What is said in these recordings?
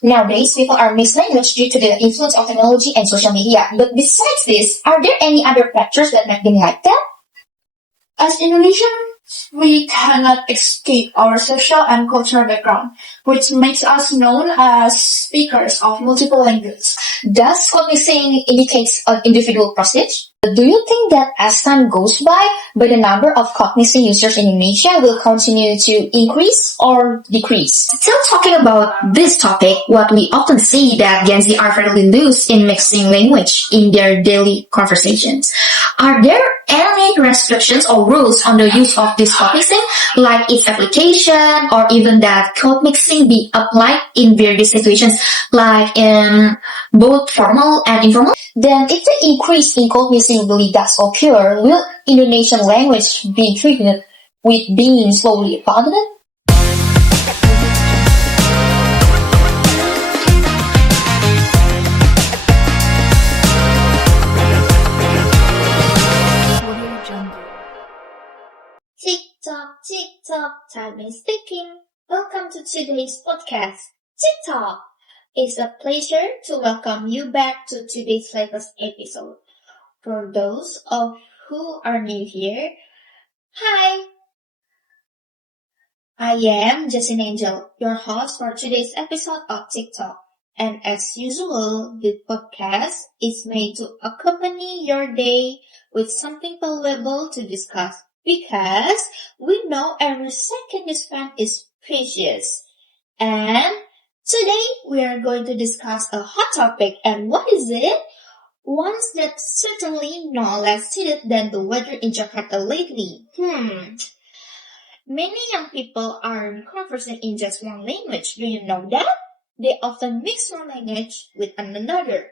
Nowadays, people are mixed language due to the influence of technology and social media. But besides this, are there any other factors that make them like that? As Indonesians, we cannot escape our social and cultural background, which makes us known as speakers of multiple languages. Does code mixing indicates an individual prestige? Do you think that as time goes by the number of code mixing users in Indonesia will continue to increase or decrease? Still talking about this topic, what we often see that Gen Z are fairly loose in mixing language in their daily conversations. Are there any restrictions or rules on the use of this code mixing, like its application, or even that code mixing be applied in various situations, like in both formal and informal? Then if the increase in code mixing really does occur, will Indonesian language be treated with being slowly abandoned? TikTok, TikTok, time is ticking. Welcome to today's podcast, TikTok. It's a pleasure to welcome you back to today's latest episode. For those of who are new here, hi! I am Jacinda, your host for today's episode of TikTok. And as usual, the podcast is made to accompany your day with something valuable to discuss. Because we know every second you spend is precious. And today we are going to discuss a hot topic. And what is it? One that's certainly no less heated than the weather in Jakarta lately. Many young people are conversing in just one language. Do you know that? They often mix one language with another.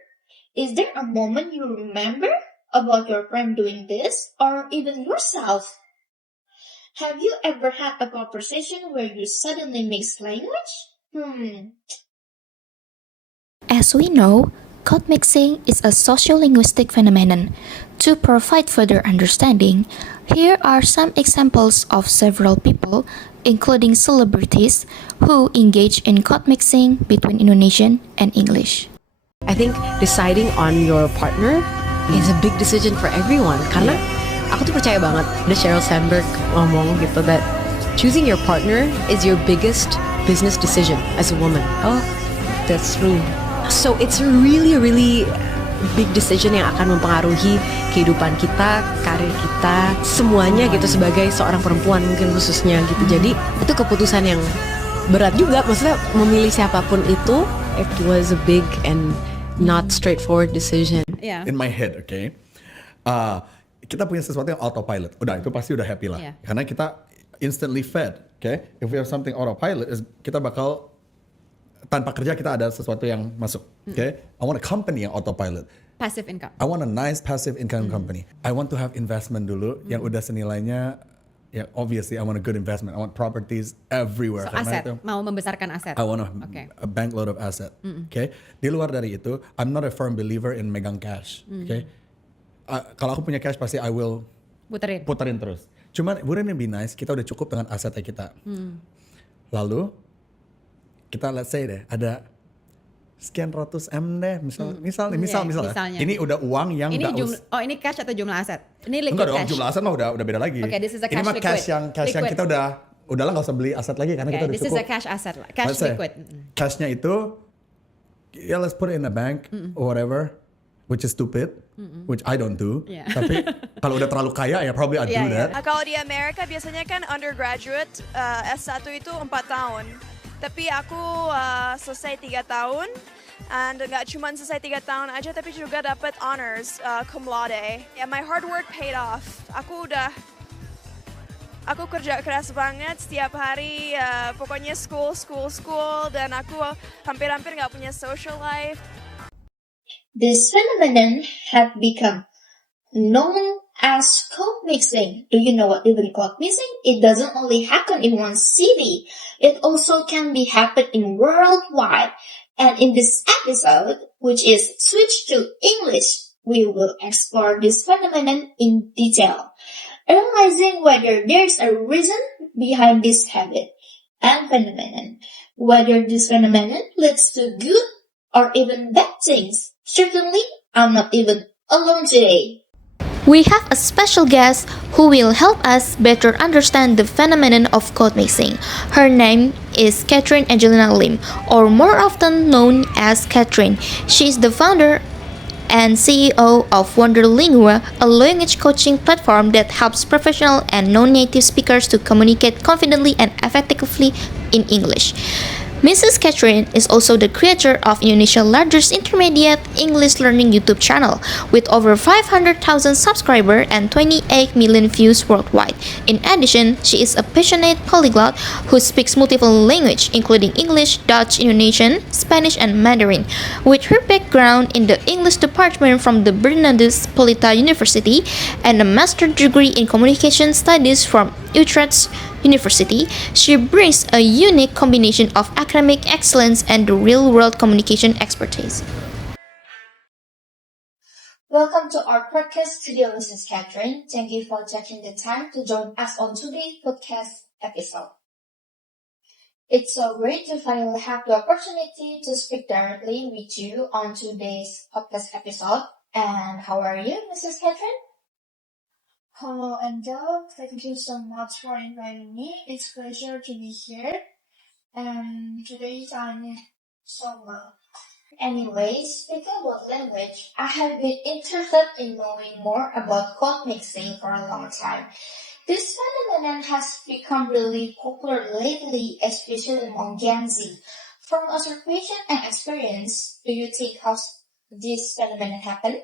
Is there a moment you remember about your friend doing this, or even yourself? Have you ever had a conversation where you suddenly mix language? As we know, code mixing is a sociolinguistic phenomenon. To provide further understanding, here are some examples of several people, including celebrities, who engage in code mixing between Indonesian and English. I think deciding on your partner is a big decision for everyone. Karena aku tuh percaya banget, ada Sheryl Sandberg ngomong gitu, that choosing your partner is your biggest business decision as a woman. Oh, that's true. So it's a really, really big decision yang akan mempengaruhi kehidupan kita, karir kita, semuanya gitu sebagai seorang perempuan mungkin khususnya gitu. Jadi itu keputusan yang berat juga, maksudnya memilih siapapun itu, it was a big and not straightforward decision. Yeah. In my head, okay. Kita punya sesuatu yang autopilot. Udah itu pasti udah happy lah. Yeah. Karena kita instantly fed, okay. If we have something autopilot, kita bakal tanpa kerja kita ada sesuatu yang masuk, okay. I want a company yang autopilot. Passive income. I want a nice passive income company. I want to have investment dulu yang udah senilainya. Yeah, obviously I want a good investment. I want properties everywhere. So aset, mau membesarkan aset. I want a bankload of asset. Okay. Di luar dari itu, I'm not a firm believer in megang cash. Okay. Kalau aku punya cash pasti I will puterin terus. Cuman wouldn't it be nice kita udah cukup dengan asetnya kita. Lalu kita let's say deh ada sekian ratus M deh misalnya. Ini udah uang yang ini ini cash atau jumlah aset? Ini liquid enggak dong, cash. jumlah aset mah udah beda lagi. Okay, this is a ini mah cash yang kita udahlah nggak usah beli aset lagi karena kita udah this cukup. This is a cash asset, cash liquid. Cashnya itu let's put it in a bank or whatever, which is stupid, which I don't do. Yeah. Tapi kalau udah terlalu kaya ya probably I'd do that. Kalau di Amerika biasanya kan undergraduate S1 itu 4 tahun. Tapi aku selesai 3 tahun, and nggak cuma selesai 3 tahun aja, tapi juga dapat honors cum laude. Yeah, my hard work paid off. Aku kerja keras banget setiap hari, pokoknya school, dan aku hampir-hampir nggak punya social life. This phenomenon had become known as code mixing. Do you know what even code mixing? It doesn't only happen in one city. It also can be happen in worldwide. And in this episode, which is switched to English, we will explore this phenomenon in detail, analyzing whether there's a reason behind this habit and phenomenon. Whether this phenomenon leads to good or even bad things, certainly I'm not even alone today. We have a special guest who will help us better understand the phenomenon of code mixing. Her name is Angelina Liem, or more often known as Catherine. She is the founder and CEO of Wonderlingua, a language coaching platform that helps professional and non-native speakers to communicate confidently and effectively in English. Mrs. Catherine is also the creator of Indonesia's largest intermediate English learning YouTube channel, with over 500,000 subscribers and 28 million views worldwide. In addition, she is a passionate polyglot who speaks multiple languages, including English, Dutch, Indonesian, Spanish, and Mandarin. With her background in the English department from the Bernardus Polita University and a master's degree in communication studies from Utrecht University, she brings a unique combination of academic excellence and real-world communication expertise. Welcome to our podcast studio, Mrs. Catherine. Thank you for taking the time to join us on today's podcast episode. It's so great to finally have the opportunity to speak directly with you on today's podcast episode. And how are you, Mrs. Catherine? Hello, Angel. Thank you so much for inviting me. It's a pleasure to be here. And today I'm so well. Anyway, speaking about language, I have been interested in knowing more about code mixing for a long time. This phenomenon has become really popular lately, especially among Gen Z. From observation and experience, do you think how this phenomenon happened?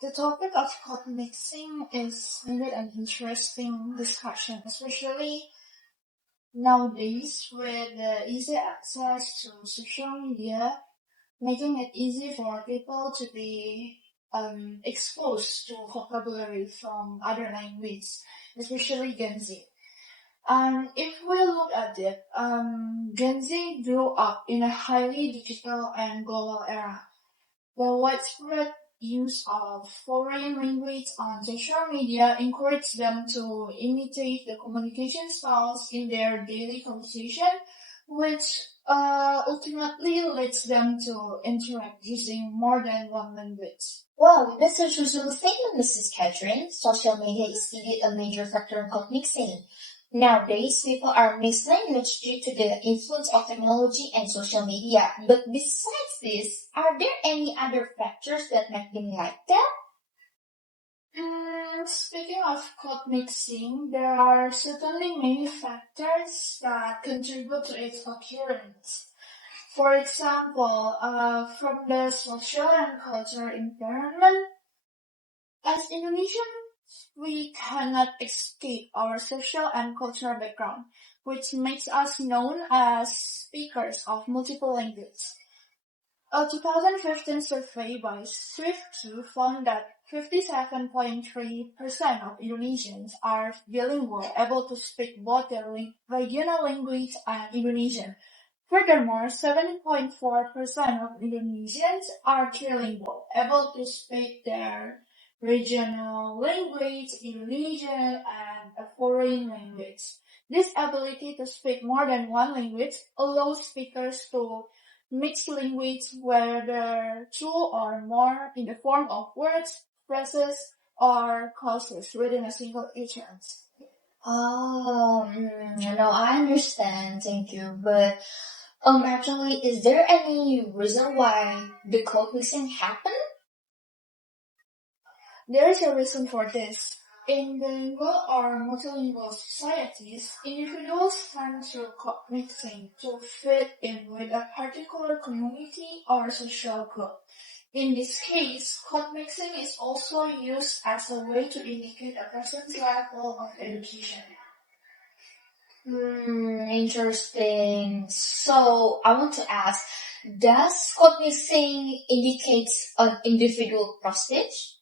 The topic of code mixing is indeed an interesting discussion, especially nowadays with the easy access to social media, making it easy for people to be exposed to vocabulary from other languages, especially Gen Z. If we look at it, Gen Z grew up in a highly digital and global era. The widespread use of foreign language on social media encourages them to imitate the communication styles in their daily conversation, which ultimately leads them to interact using more than one language. Wow, that's a crucial statement, Mrs. Catherine. Social media is indeed a major factor in code mixing. Nowadays, people are mixed language due to the influence of technology and social media. But besides this, are there any other factors that make them like that? Speaking of code mixing, there are certainly many factors that contribute to its occurrence. For example, from the social and cultural environment, as Indonesians, we cannot escape our social and cultural background, which makes us known as speakers of multiple languages. A 2015 survey by SwiftQ found that 57.3% of Indonesians are bilingual, able to speak both their regional language and Indonesian. Furthermore, 7.4% of Indonesians are trilingual, able to speak their regional language, Indonesian, and a foreign language. This ability to speak more than one language allows speakers to mix language whether two or more in the form of words, phrases, or clauses within a single utterance. Oh, I understand. Thank you. But actually, is there any reason why the code mixing happened? There is a reason for this. In bilingual or multilingual societies, individuals tend to code mixing to fit in with a particular community or social group. In this case, code mixing is also used as a way to indicate a person's level of education. Interesting. So I want to ask, does code mixing indicate an individual prestige?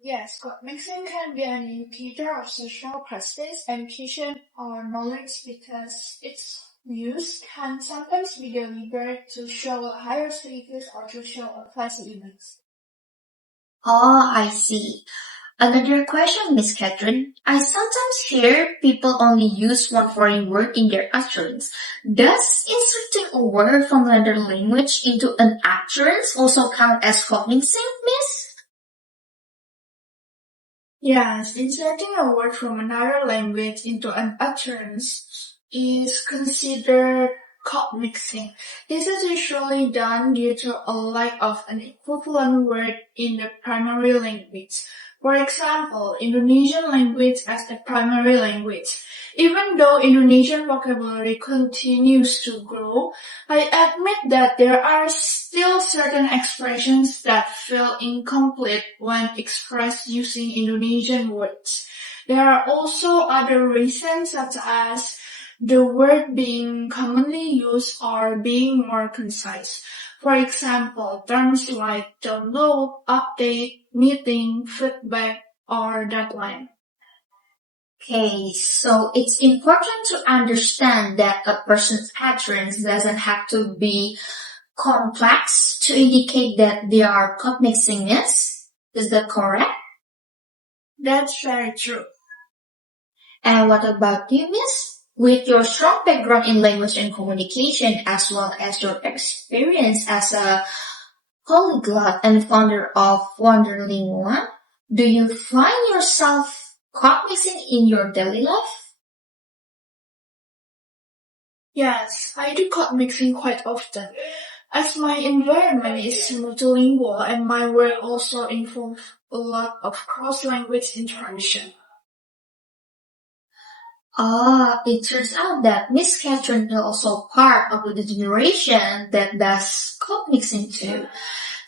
Yes, code mixing can be an indicator of social prestige, education, or knowledge because its use can sometimes be deliberate to show a higher status or to show a classy image. Oh, I see. Another question, Miss Catherine. I sometimes hear people only use one foreign word in their utterance. Does inserting a word from another language into an utterance also count as code mixing, Miss? Yes, inserting a word from another language into an utterance is considered code mixing. This is usually done due to a lack of an equivalent word in the primary language. For example, Indonesian language as the primary language. Even though Indonesian vocabulary continues to grow, I admit that there are still certain expressions that feel incomplete when expressed using Indonesian words. There are also other reasons such as the word being commonly used or being more concise. For example, terms like download, update, meeting, feedback, or deadline. Okay, so it's important to understand that a person's utterance doesn't have to be complex to indicate that they are code mixing, Miss. Is that correct? That's very true. And what about you, Miss? With your strong background in language and communication, as well as your experience as a polyglot and founder of Wonderling One, do you find yourself code mixing in your daily life? Yes, I do code mixing quite often, as my environment is multilingual and my work also involves a lot of cross-language interaction. It turns out that Miss Catherine is also part of the generation that does code mixing too.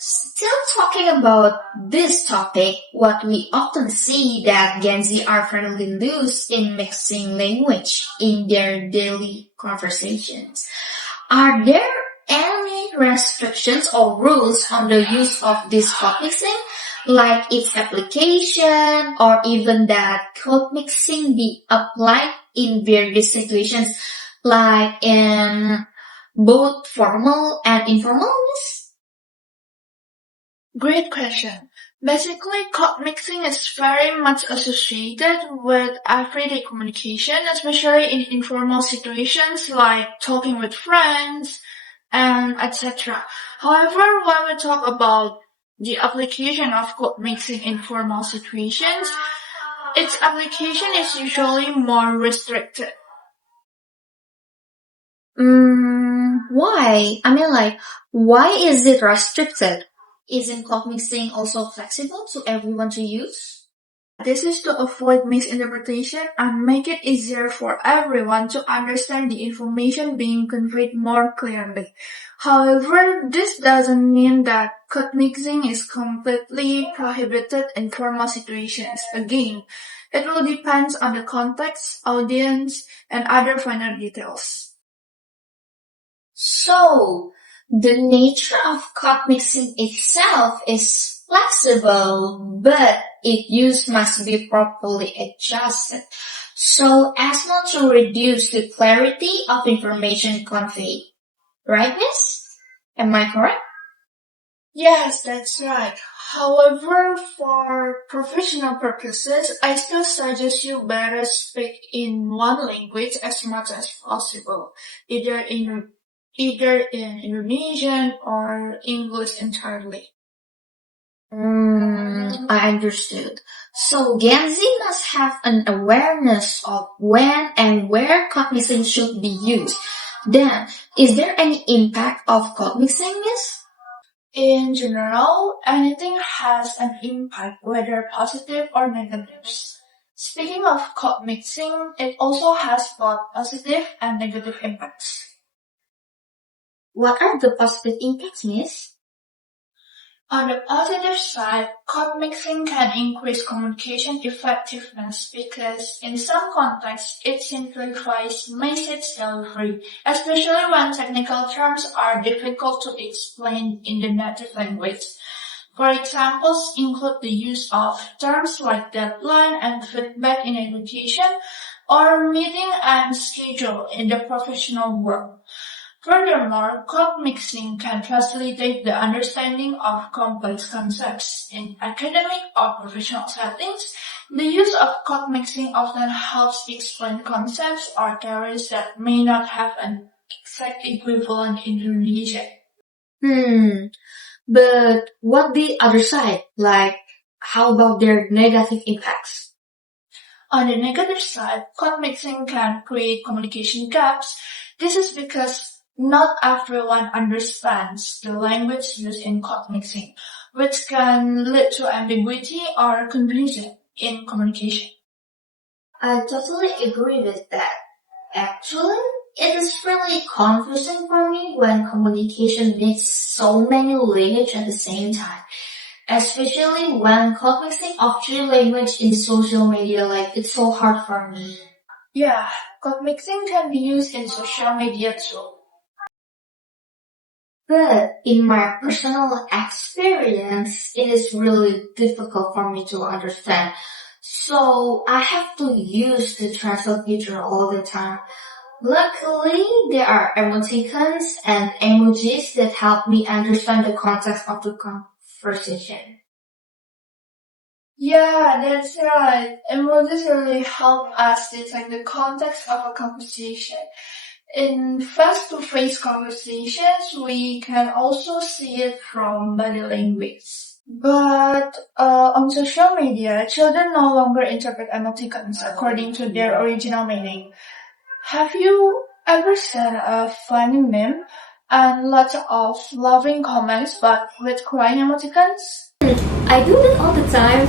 Still talking about this topic, what we often see that Gen Z are fairly loose in mixing language in their daily conversations. Are there any restrictions or rules on the use of this code mixing? Like its application or even that code mixing be applied in various situations like in both formal and informal? Great question. Basically, code mixing is very much associated with everyday communication, especially in informal situations like talking with friends and etc. However, when we talk about the application of code mixing in formal situations, its application is usually more restricted. Why? I mean, like, why is it restricted? Isn't code mixing also flexible to everyone to use? This is to avoid misinterpretation and make it easier for everyone to understand the information being conveyed more clearly. However, this doesn't mean that code mixing is completely prohibited in formal situations. Again, it will depend on the context, audience, and other finer details. So, the nature of code mixing itself is flexible, but its use must be properly adjusted so as not to reduce the clarity of information conveyed. Right, Miss? Am I correct? Yes, that's right. However, for professional purposes, I still suggest you better speak in one language as much as possible, either in Indonesian or English entirely. I understood. So Gen Z must have an awareness of when and where code mixing should be used. Then, is there any impact of code mixing, Miss? In general, anything has an impact, whether positive or negative. Speaking of code mixing, it also has both positive and negative impacts. What are the positive impacts, Miss? On the positive side, code mixing can increase communication effectiveness because in some contexts it simplifies message delivery, especially when technical terms are difficult to explain in the native language. For examples include the use of terms like deadline and feedback in education or meeting and schedule in the professional world. Furthermore, code mixing can facilitate the understanding of complex concepts. In academic or professional settings, the use of code mixing often helps explain concepts or theories that may not have an exact equivalent in Indonesia. But what the other side? Like, how about their negative impacts? On the negative side, code mixing can create communication gaps. This is because not everyone understands the language used in code mixing, which can lead to ambiguity or confusion in communication. I totally agree with that. Actually, it is really confusing for me when communication needs so many languages at the same time. Especially when code mixing of three language in social media, like it's so hard for me. Yeah, code mixing can be used in social media too. But in my personal experience, it is really difficult for me to understand. So I have to use the translate feature all the time. Luckily, there are emoticons and emojis that help me understand the context of the conversation. Yeah, that's right. Emojis really help us detect the context of a conversation. In face-to-face conversations, we can also see it from body language. But on social media, children no longer interpret emoticons according to their original meaning. Have you ever seen a funny meme and lots of loving comments but with crying emoticons? I do that all the time.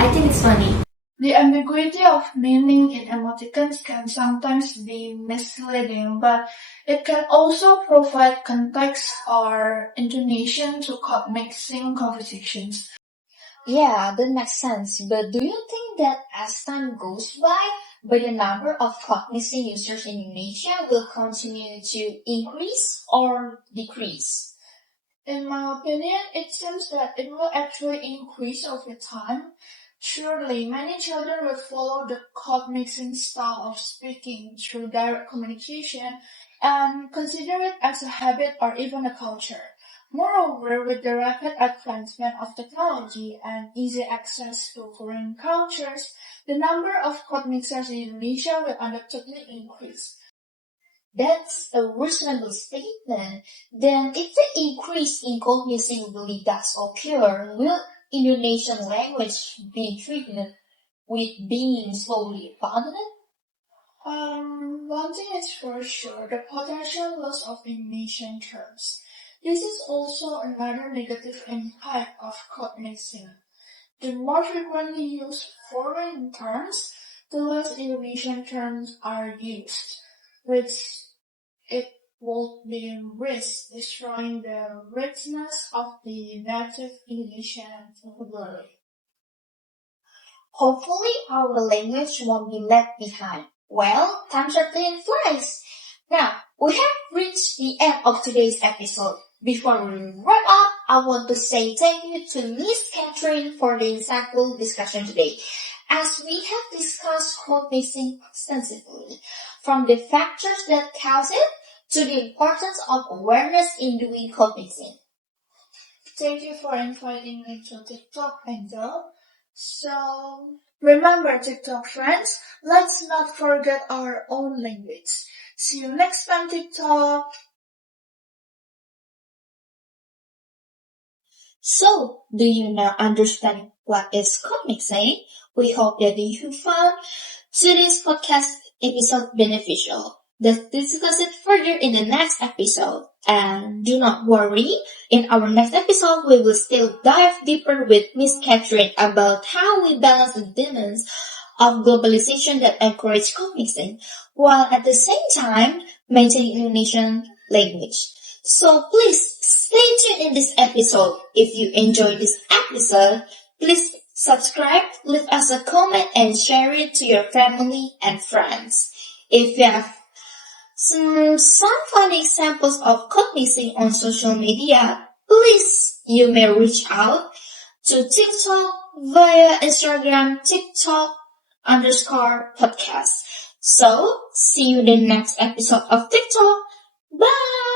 I think it's funny. The ambiguity of meaning in emoticons can sometimes be misleading, but it can also provide context or intonation to code mixing conversations. Yeah, that makes sense. But do you think that as time goes by the number of cognitive users in Indonesia will continue to increase or decrease? In my opinion, it seems that it will actually increase over time. Surely, many children will follow the code mixing style of speaking through direct communication and consider it as a habit or even a culture. Moreover, with the rapid advancement of technology and easy access to foreign cultures, the number of code mixers in Indonesia will undoubtedly increase. That's a reasonable statement. Then if the increase in code mixing really does occur, will Indonesian language be treated with being slowly abandoned? One thing is for sure, the potential loss of Indonesian terms. This is also another negative impact of code mixing. The more frequently used foreign terms, the less Indonesian terms are used, which it will be risk destroying the richness of the native Indonesian vocabulary. Hopefully our language won't be left behind. Well, time certainly flies. Now, we have reached the end of today's episode. Before we wrap up, I want to say thank you to Miss Catherine for the insightful discussion today. As we have discussed code mixing extensively, from the factors that cause it to the importance of awareness in doing code mixing. Thank you for inviting me to TikTok, Angel. So, remember TikTok friends, let's not forget our own language. See you next time, TikTok! So, do you now understand what is code mixing? We hope that you found today's podcast episode beneficial. Let's discuss it further in the next episode. And do not worry, in our next episode, we will still dive deeper with Miss Catherine about how we balance the demands of globalization that encourage code mixing, while at the same time maintaining Indonesian language. So please stay tuned in this episode. If you enjoyed this episode, please subscribe, leave us a comment, and share it to your family and friends. If you have some funny examples of code mixing on social media, please you may reach out to TikTok via Instagram TikTok_podcast. So see you in the next episode of TikTok. Bye!